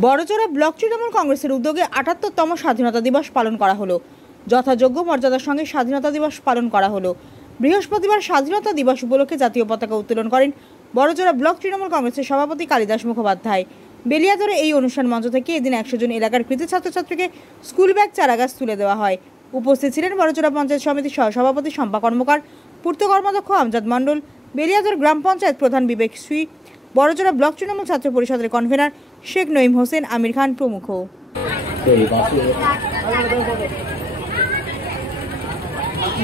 Barjora block Trinamool কংগ্রেসের উদ্যোগে ৭৮তম স্বাধীনতা দিবস পালন করা হলো। যথাযোগ্য মর্যাদার সঙ্গে স্বাধীনতা দিবস পালন করা হলো। বৃহস্পতিবার স্বাধীনতা দিবস উপলক্ষে জাতীয় পতাকা উত্তোলন করেন বড়জোড়া ব্লক তৃণমূল কংগ্রেসের সভাপতি কালিদাস মুখোপাধ্যায়। বেলিয়াদরে এই অনুষ্ঠান মঞ্চ থেকে এদিন ১০০ জন এলাকার কৃতি ছাত্রছাত্রীকে স্কুল ব্যাগ চারাগাছ তুলে দেওয়া হয়। উপস্থিত ছিলেন বড়জোড়া পঞ্চায়েত সমিতির সহসভাপতি শম্পা কর্মকার, পূর্ত কর্মাধ্যক্ষ আমজাদ মণ্ডল, বেলিয়াদর গ্রাম পঞ্চায়েত প্রধান বিবেক শ্রী, বড়জোড়া ব্লক তৃণমূল ছাত্র পরিষদের কনভেনার শেখ নঈম হোসেন, আমির খান প্রমুখ।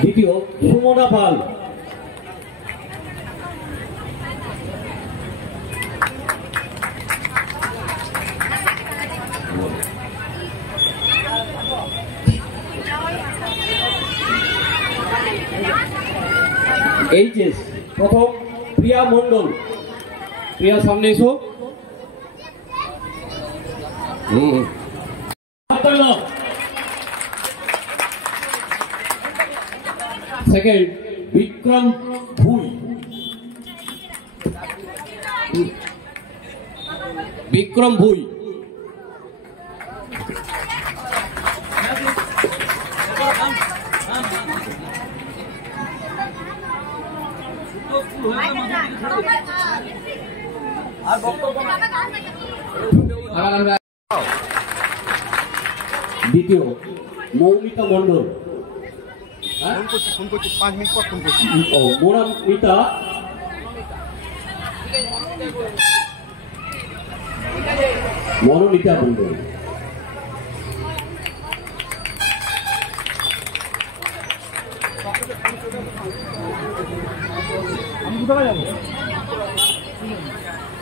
দ্বিতীয় সুমনা পাল, এইচএস প্রথম প্রিয়া মণ্ডল। প্রিয়া সামনে এসো। সেকেন্ড বিক্রম ভুই, বিক্রম ভুই। দ্বিতীয় মৌমিতা মণ্ডল, মৌমিতা মনোনীতা মণ্ডল।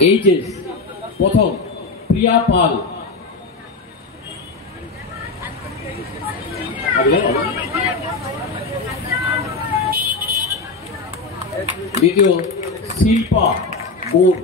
এইচএস প্রথম প্রিয়া পাল, দ্বিতীয় শিল্পা বোর,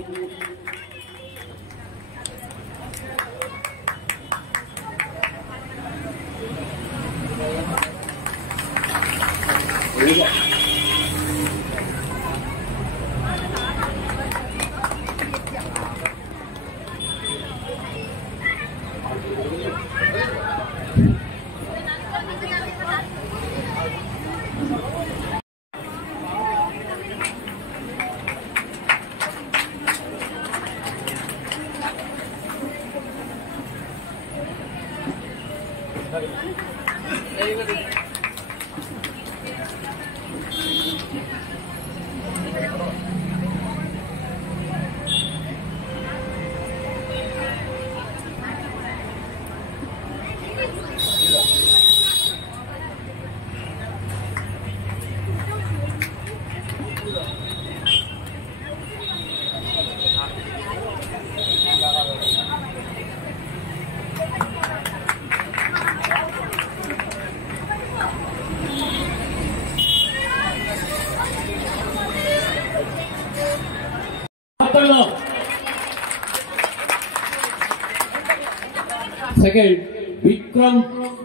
সেকেন্ড বিক্রম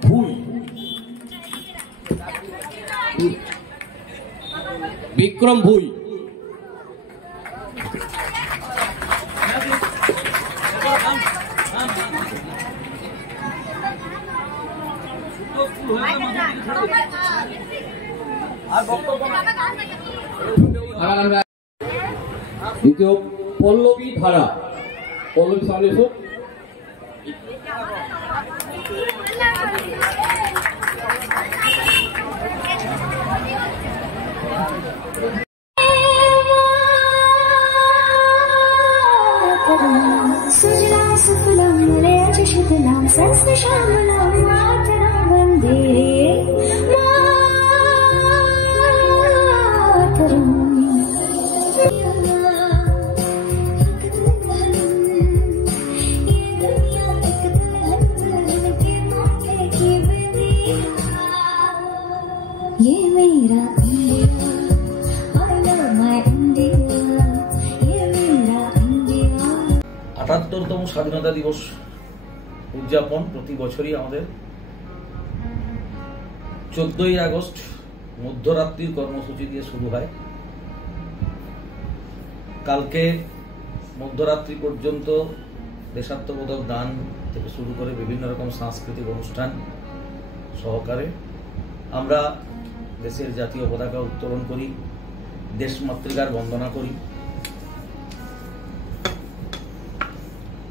ভুই, বিক্রম ভুই। দ্বিতীয় পল্লবী ধারা, পল্লবী সামনে এসো। তম স্বাধীনতা দিবস উদযাপন প্রতি বছরই আমাদের 14ই আগস্ট মধ্যরাত্রির কর্মসূচি দিয়ে শুরু হয়। কালকে মধ্যরাত্রি পর্যন্ত দেশাত্মবোধক গান থেকে শুরু করে বিভিন্ন রকম সাংস্কৃতিক অনুষ্ঠান সহকারে আমরা দেশের জাতীয় পতাকা উত্তোলন করি, দেশমাতৃকার বন্দনা করি।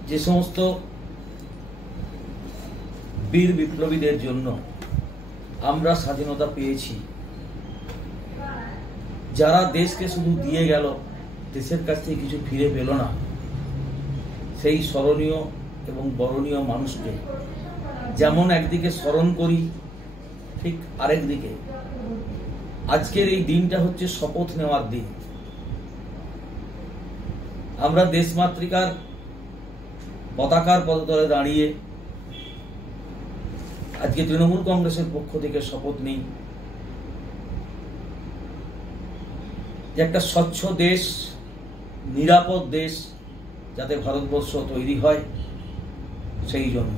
যে সমস্ত বীর বিপ্লবীদের জন্য আমরা স্বাধীনতা পেয়েছি, যারা দেশকে শুধু দিয়ে গেল, দেশের কাছ থেকে কিছু ফিরে পেল না, সেই স্মরণীয় এবং বরণীয় মানুষকে যেমন একদিকে স্মরণ করি, ঠিক আরেক দিকে আজকের এই দিনটা হচ্ছে শপথ নেওয়ার দিন। আমরা দেশমাতৃকার পতাকার পদতলে দাঁড়িয়ে আজকে তৃণমূল কংগ্রেসের পক্ষ থেকে শপথ নিই যে একটা স্বচ্ছ দেশ, নিরাপদ দেশ যাতে ভারতবর্ষ তৈরি হয়, সেই জন্য